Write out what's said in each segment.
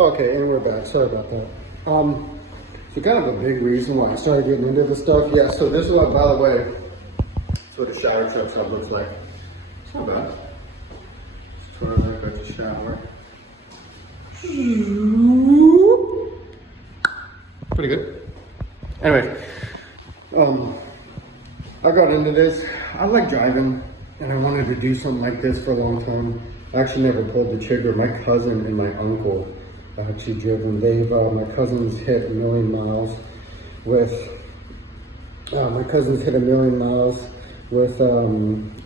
Okay, and we're back. Sorry about that. So kind of a big reason why I started getting into this stuff. Yeah, so this is what, by the way, that's what a shower truck stuff looks like. It's not bad. It's sort of like a shower. Pretty good. Anyway, I got into this. I like driving, and I wanted to do something like this for a long time. I actually never pulled the trigger. My cousin and my uncle actually driven. My cousins hit 1 million miles with,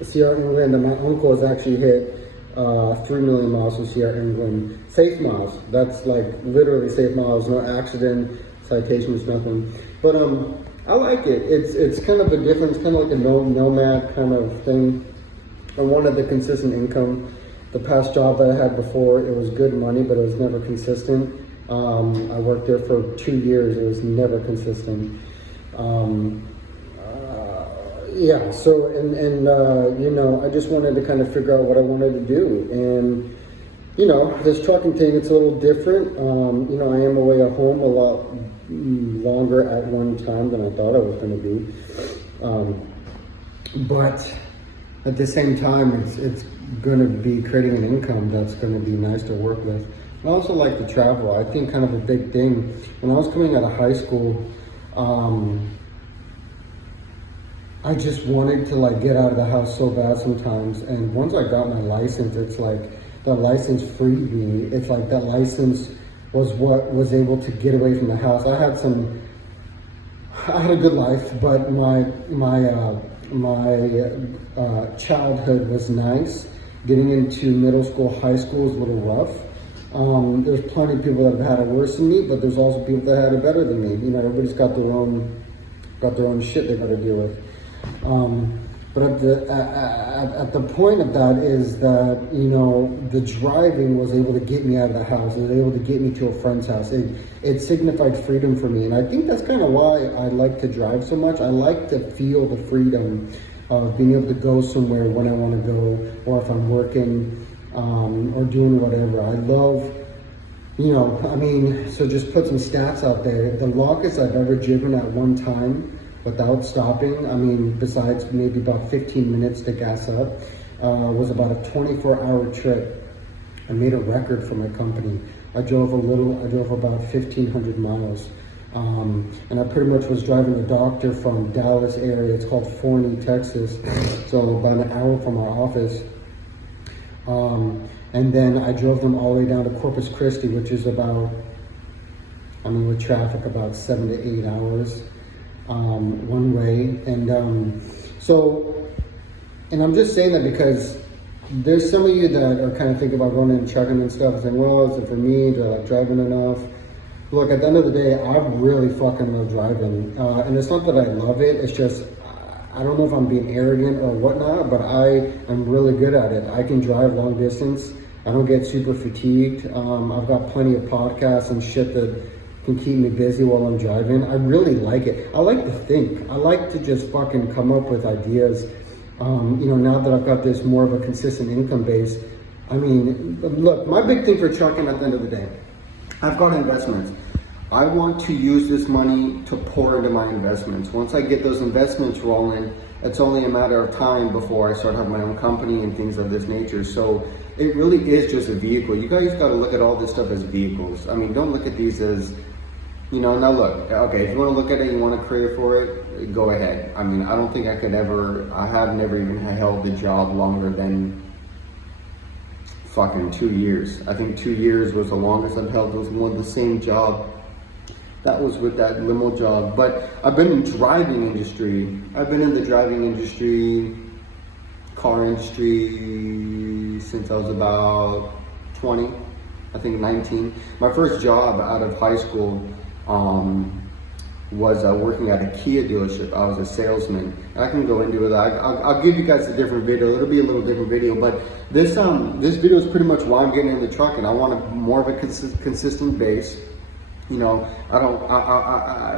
Sierra England, and my uncle has actually hit 3 million miles with Sierra England. Safe miles. That's like literally safe miles, no accident, citations, nothing. But I like it. It's kind of a different, kind of like a nomad kind of thing. I wanted the consistent income. The past job that I had before, it was good money, but it was never consistent. I worked there for 2 years. It was never consistent. Yeah, so, you know, I just wanted to kind of figure out what I wanted to do. And, you know, this trucking thing, it's a little different. You know, I am away at home a lot longer at one time than I thought I was going to be. But at the same time, it's going to be creating an income that's going to be nice to work with. I also like to travel. I think kind of a big thing. When I was coming out of high school, I just wanted to like get out of the house so bad sometimes. And once I got my license, it's like that license freed me. It's like that license was what was able to get away from the house. I had a good life, but my childhood was nice. Getting into middle school, high school is a little rough. There's plenty of people that have had it worse than me, but there's also people that had it better than me. You know, everybody's got their own shit they got to deal with. But at the point of that is that, you know, the driving was able to get me out of the house. It was able to get me to a friend's house. It signified freedom for me. And I think that's kind of why I like to drive so much. I like to feel the freedom of being able to go somewhere when I want to go, or if I'm working, or doing whatever. I love, you know, I mean, so just put some stats out there. The longest I've ever driven at one time without stopping, I mean, besides maybe about 15 minutes to gas up, was about a 24-hour trip. I made a record for my company. I drove about 1,500 miles. And I pretty much was driving a doctor from Dallas area. It's called Forney, Texas. So about an hour from our office. And then I drove them all the way down to Corpus Christi, which is about, I mean, with traffic, about 7 to 8 hours. One way. And and I'm just saying that because there's some of you that are kind of thinking about going into trucking and stuff and saying, well, is it for me? Do I like driving enough? Look, at the end of the day, I really fucking love driving. And it's not that I love it, it's just, I don't know if I'm being arrogant or whatnot, but I am really good at it. I can drive long distance. I don't get super fatigued. I've got plenty of podcasts and shit that can keep me busy while I'm driving. I really like it. I like to think. I like to just fucking come up with ideas. You know, now that I've got this more of a consistent income base, I mean, look, my big thing for trucking at the end of the day, I've got investments. I want to use this money to pour into my investments. Once I get those investments rolling, it's only a matter of time before I start having my own company and things of this nature. So it really is just a vehicle. You guys got to look at all this stuff as vehicles. I mean, don't look at these as, you know, now look, okay, if you want to look at it, you want a career for it, go ahead. I mean, I don't think I have never even held the job longer than fucking 2 years. I think 2 years was the longest I've held. It was one of the same job. That was with that limo job. But I've been in driving industry. I've been in the driving industry, car industry, since I was about 20, I think 19. My first job out of high school was working at a Kia dealership. I was a salesman. I can go into it. I'll give you guys a different video. It'll be a little different video, but this video is pretty much why I'm getting into trucking. I want more of a consistent base. You know,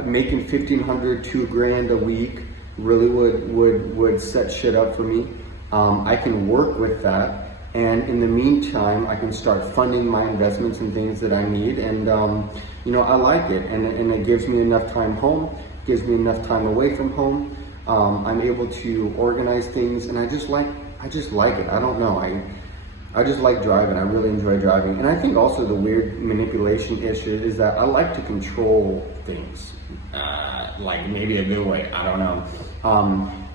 making $1,500 to $1,000 a week really would set shit up for me. I can work with that, And in the meantime, I can start funding my investments and things that I need. And, I like it. And it gives me enough time home, gives me enough time away from home. I'm able to organize things, and I just like it. I don't know. I just like driving. I really enjoy driving. And I think also the weird manipulation issue is that I like to control things. Like maybe a good way, I don't know.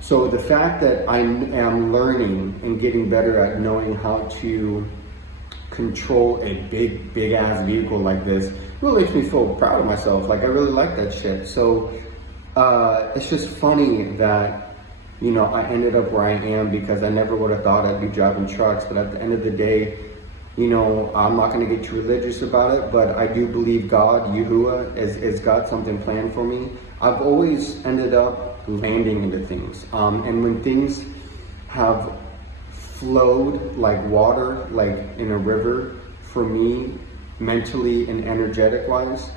So the fact that I am learning and getting better at knowing how to control a big ass vehicle like this really makes me feel proud of myself. Like I really like that shit. So it's just funny that I ended up where I am because I never would have thought I'd be driving trucks. But at the end of the day, I'm not going to get too religious about it, but I do believe God, Yahuwah, has got something planned for me. I've always ended up landing into things. And when things have flowed like water, like in a river, for me, mentally and energetic wise,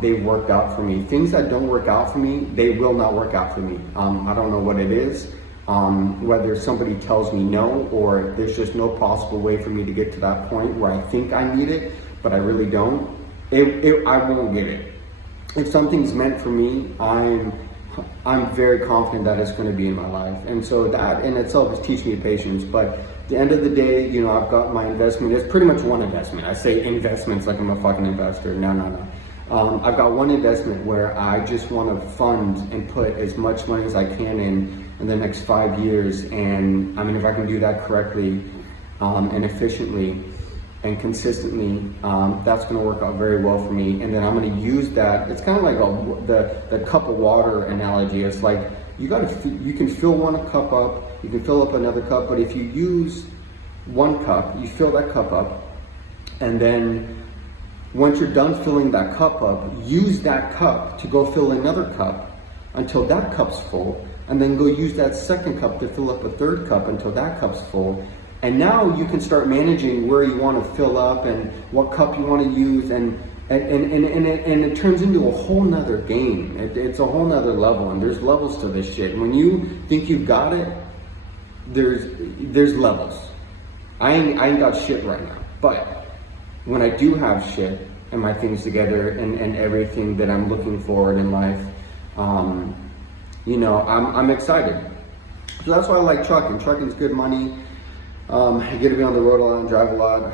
they've worked out for me. Things that don't work out for me, they will not work out for me. I don't know what it is. Whether somebody tells me no, or there's just no possible way for me to get to that point where I think I need it, but I really don't. I won't get it. If something's meant for me, I'm very confident that it's going to be in my life. And so that in itself is teaching me patience. But at the end of the day, I've got my investment. It's pretty much one investment. I say investments like I'm a fucking investor. No. I've got one investment where I just want to fund and put as much money as I can in the next 5 years. And I mean, if I can do that correctly and efficiently and consistently, that's going to work out very well for me. And then I'm going to use that. It's kind of like the cup of water analogy. It's like you can fill one cup up, you can fill up another cup, but if you use one cup, you fill that cup up, and then once you're done filling that cup up, use that cup to go fill another cup until that cup's full, and then go use that second cup to fill up a third cup until that cup's full. And now you can start managing where you want to fill up and what cup you want to use, and it turns into a whole nother game. It's a whole nother level, and there's levels to this shit. When you think you've got it, there's levels. I ain't got shit right now, but when I do have shit and my things together and everything that I'm looking forward in life, I'm excited. So that's why I like trucking. Trucking's good money. I get to be on the road a lot and drive a lot.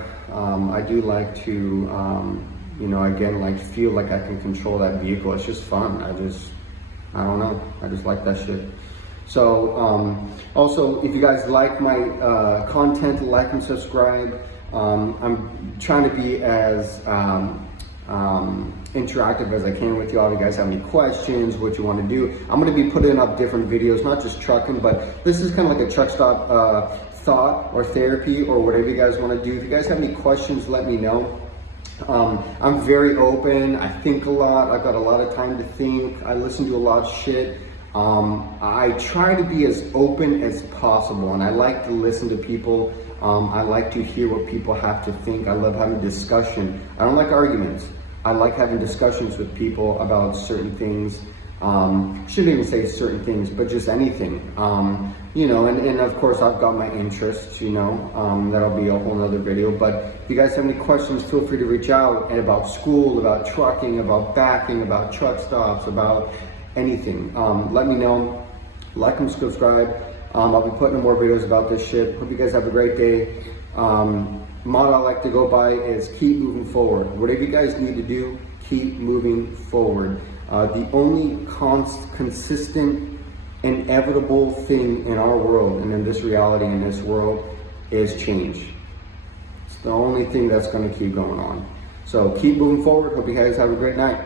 I do like to, feel like I can control that vehicle. It's just fun. I don't know. I just like that shit. So, also, if you guys like my content, like and subscribe. I'm trying to be as interactive as I can with you all. If you guys have any questions, what you want to do, I'm going to be putting up different videos, not just trucking, but this is kind of like a truck stop thought or therapy or whatever you guys want to do. If you guys have any questions, let me know. I'm very open. I think a lot. I've got a lot of time to think. I listen to a lot of shit. I try to be as open as possible, and I like to listen to people. I like to hear what people have to think. I love having discussion. I don't like arguments. I like having discussions with people about certain things. Shouldn't even say certain things, but just anything. And of course I've got my interests, that'll be a whole nother video. But if you guys have any questions, feel free to reach out about school, about trucking, about backing, about truck stops, about anything. Let me know. Like and subscribe. I'll be putting in more videos about this shit. Hope you guys have a great day. Motto I like to go by is keep moving forward. Whatever you guys need to do, keep moving forward. The only consistent, inevitable thing in our world and in this reality, in this world, is change. It's the only thing that's going to keep going on. So keep moving forward. Hope you guys have a great night.